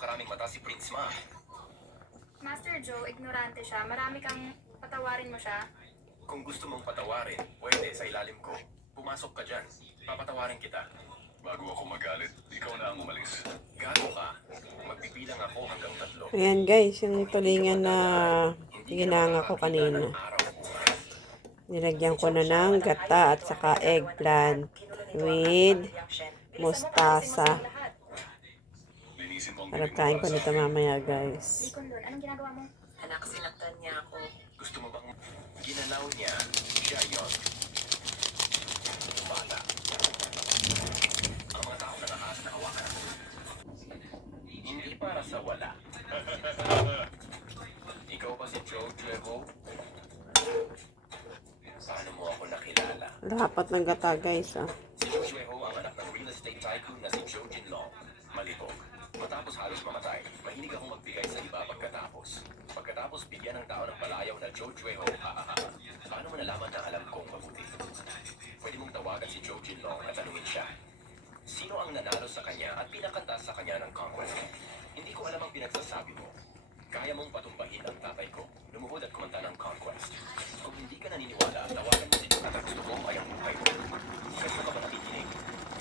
karaming mata si Prince Ma. Master Joe, ignorante siya. Marami kang patawarin mo siya. Kung gusto mong patawarin, pwede sa ilalim ko. Pumasok ka dyan. Papatawarin kita. Bago ako magalit, ikaw na ang umalis. Gago ka. Magbibilang ako hanggang 3. Ayan guys, yung tulingan na ginanga ko kanina. Nilagyan ko na ng gata at saka eggplant with mustasa. Para kain ko nito mamaya guys. Likon, anong ginagawa mo? Anak, sinaktan niya ako. Gusto mo bang ginanaw niya? Siya yun. Bata. Ang mga tao na nakaas na hawakan ako. Hindi para sa wala. Ikaw ba si Joe Trevo? Paano mo ako nakilala? Dapat ng gata guys ah. Si Joe Trevo ang anak ng real estate tycoon na si Joe Jinlong. Malibog. Matapos halos mamatay, mahilig akong magbigay sa iba pagkatapos. Pagkatapos bigyan ng tao ng palayaw na Joe Trejo, paano mo nalaman na alam kong mabuti? Pwede mong tawagan si Joe Jinlong at tanungin siya. Sino ang nanalo sa kanya at pinakanta sa kanya ng Conquest? Hindi ko alam ang pinagsasabi mo. Kaya mong patumbahin ang tatay ko. Lumuhod at kumanta ng Conquest. Kung hindi ka naniniwala, tawagan mo si Joe at ang gusto mo ay ang buhay mo. Gusto ka ba nakikinig?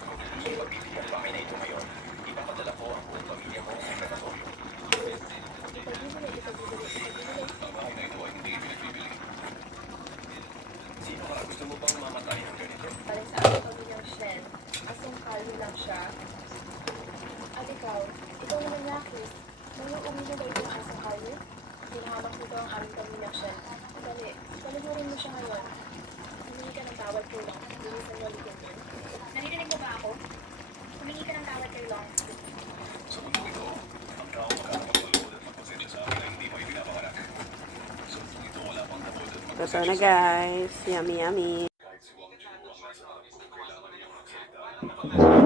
Kung hindi pagbibigyan pa kayo na ito ngayon, ipapadala ko ang buong pamilya mo sa krematoryo. Ang bahay na ito ay hindi pinagbibili. Sino ka? Gusto mo bang mamatay ng ganito? Balik sa aking pamilyang Shen, asong kalyo lang siya. At ikaw naman Yakis, umi na ba itong asong kalyo? Hinahamak nito ang aming pamilyang Shen. Dali, paluhurin mo siya ngayon. Humingi ka ng tawad kay Long. Linisan mo ulit yun. Naririnig mo ba ako? Humingi ka ng tawad kay Long. Sa mundo ito, ang tao makakapagpaluhod at magpasensya sa akin na hindi mo ipinapanganak. Sa mundo ito, wala pang tapod at Ito magpasensya na guys. Yummy yummy. kahit si Wang Jun ang nasa harap ko, kailangan niyang magsalita ng napakasalamat.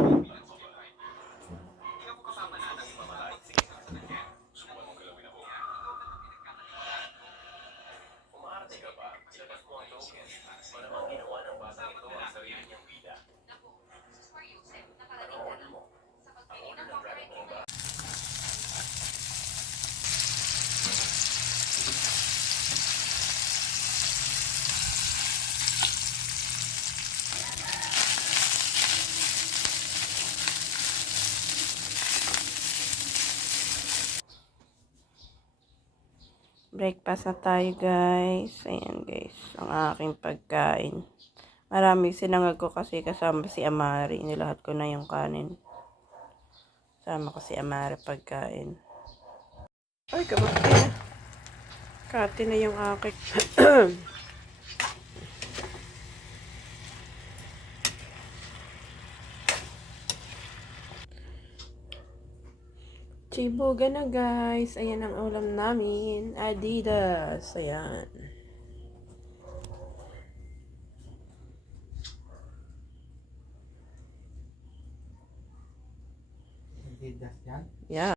Subukan mong galawin ako. Umaarte ka ba? Ilabas mo ang token. Malamang ginawa ng batang ito ang sarili niyang bida. Ano order mo? Ang order ng Dragon Ball ba? Breakfast na tayo guys. Ayan guys, ang aking pagkain. Marami sinangag ko kasi kasama si Amari. Nilahat ko na yung kanin. Kasama ko si Amari pagkain. Ay, kamaki. Kati na yung aking Chibuga na guys. Ayan ang ulam namin. Adidas. Ayan. Adidas yan? Yeah.